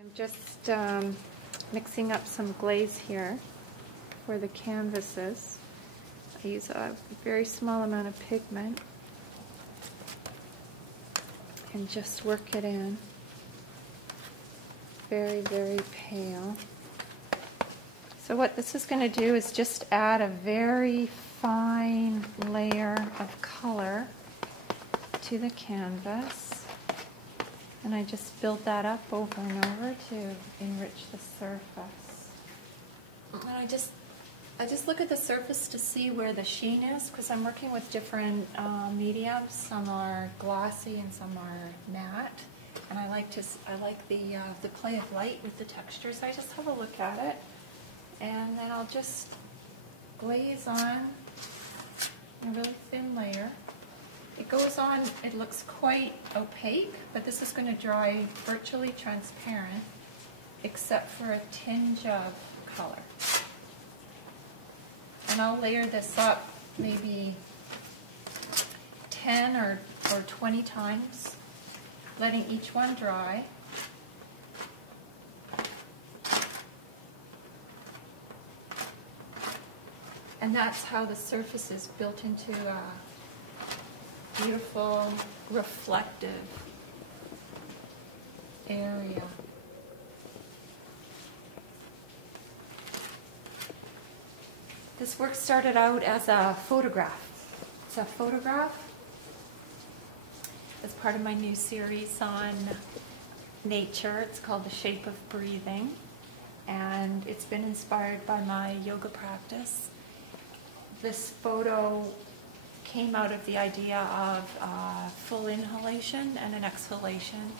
I'm just mixing up some glaze here for the canvases. I use a very small amount of pigment and just work it in. Very, very pale. So what this is going to do is just add a very fine layer of color to the canvas. And I just build that up over and over to enrich the surface. And I just look at the surface to see where the sheen is, because I'm working with different mediums. Some are glossy and some are matte. And I like the play of light with the texture. So I just have a look at it, and then I'll just glaze on a really thin layer. It goes on, it looks quite opaque, but this is going to dry virtually transparent, except for a tinge of color. And I'll layer this up maybe 10 or 20 times, letting each one dry. And that's how the surface is built into a beautiful, reflective area. This work started out as a photograph. It's a photograph as part of my new series on nature. It's called The Shape of Breathing, and it's been inspired by my yoga practice. This photo came out of the idea of full inhalation and an exhalation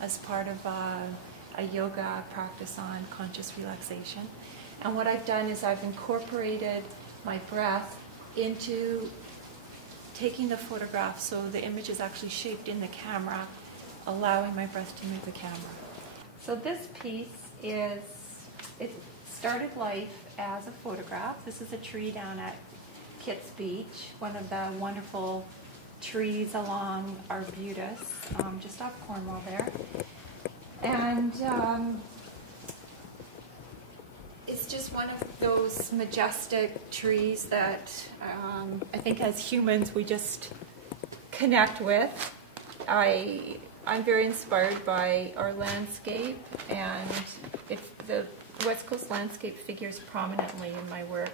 as part of a yoga practice on conscious relaxation. And what I've done is I've incorporated my breath into taking the photograph, so the image is actually shaped in the camera, allowing my breath to move the camera. So this piece it started life as a photograph. This is a tree down at Kitts Beach, one of the wonderful trees along Arbutus, just off Cornwall there. And it's just one of those majestic trees that I think as humans we just connect with. I'm very inspired by our landscape, and the West Coast landscape figures prominently in my work.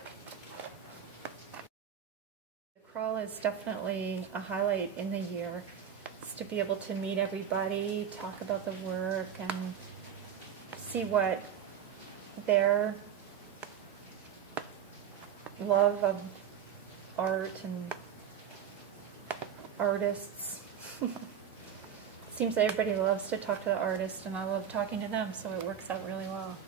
Crawl is definitely a highlight in the year. It's to be able to meet everybody, talk about the work, and see what their love of art and artists. Seems that everybody loves to talk to the artist, and I love talking to them, so it works out really well.